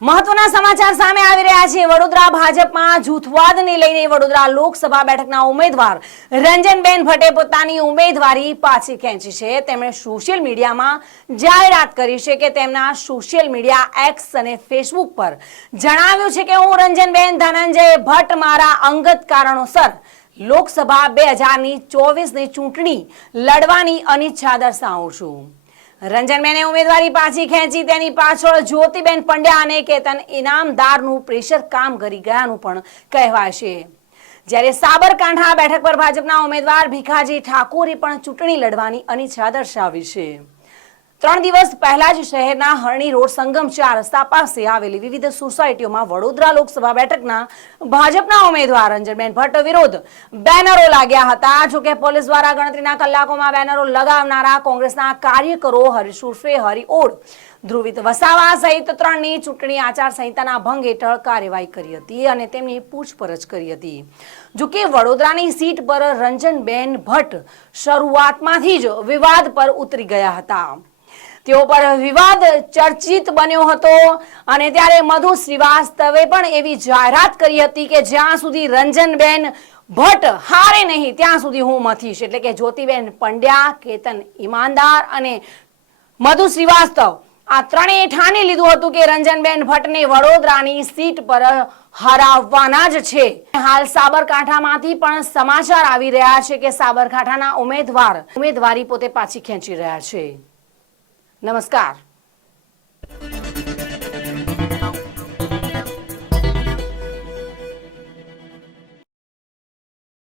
મહત્વના સમાચાર સામે આવી રહ્યા છે. વડોદરા ભાજપમાં જૂથવાદને લઈને વડોદરા લોકસભા બેઠકના ઉમેદવાર રંજનબેન ભટ્ટે પોતાની ઉમેદવારી પાછી ખેંચી છે. તેમણે સોશિયલ મીડિયામાં જાહેરાત કરી છે કે તેમના સોશિયલ મીડિયા એક્સ અને ફેસબુક પર જણાવ્યું છે કે હું રંજનબેન ધનંજય ભટ્ટ મારા અંગત કારણોસર લોકસભા બે હજારની ચોવીસની ચૂંટણી લડવાની અનિચ્છા દર્શાવું છું. રંજનબેને ઉમેદવારી પાછી ખેંચી, તેની પાછળ જ્યોતિબેન પંડ્યા અને કેતન ઇનામદારનું પ્રેશર કામ કરી ગયાનું પણ કહેવાશે જ્યારે સાબરકાંઠા બેઠક પર ભાજપના ઉમેદવાર ભીખાજી ઠાકોરે પણ ચૂંટણી લડવાની અનિચ્છા દર્શાવી છે. ત્રણ દિવસ પહેલા જ શહેરના હરણી રોડ સંગમ ચાર રસ્તા પાસે આવેલી વિવિધ સોસાયટીઓમાં વડોદરા લોકસભા બેઠકના ભાજપના ઉમેદવાર રંજનબેન ભટ્ટ વિરોધ બેનરો લાગ્યા હતા. જોકે પોલીસ દ્વારા ગણતરીના કલાકોમાં બેનરો લગાવનારા કોંગ્રેસના કાર્યકરો હરીશ ઉર્ફે હરિઓડ ધ્રુવિત વસાવા સહિત ત્રણની ચૂંટણી આચાર સંહિતાના ભંગ હેઠળ કાર્યવાહી કરી હતી અને તેમની પૂછપરછ કરી હતી. જોકે વડોદરાની સીટ પર રંજનબેન ભટ્ટ શરૂઆતમાંથી જ વિવાદ પર ઉતરી ગયા હતા. તેઓ પર વિવાદ ચર્ચિત બન્યો હતો અને ત્યારે મધુ શ્રીવાસ્તવે પણ એવી જાહેરાત કરી હતી કે જ્યાં સુધી રંજનબેન ભટ્ટ હારે નહીં, ત્યાં સુધી હું મથીશ. એટલે કે જ્યોતિબેન પંડ્યા, કેતન ઈમાનદાર અને મધુ શ્રીવાસ્તવ આ ત્રણેય ઠાની લીધું હતું કે રંજનબેન ભટ્ટને વડોદરાની સીટ પર હરાવવાના જ છે. હાલ સાબરકાંઠામાંથી પણ સમાચાર આવી રહ્યા છે કે સાબરકાંઠાના ઉમેદવાર, ઉમેદવારી પોતે પાછી ખેંચી રહ્યા છે. नमस्कार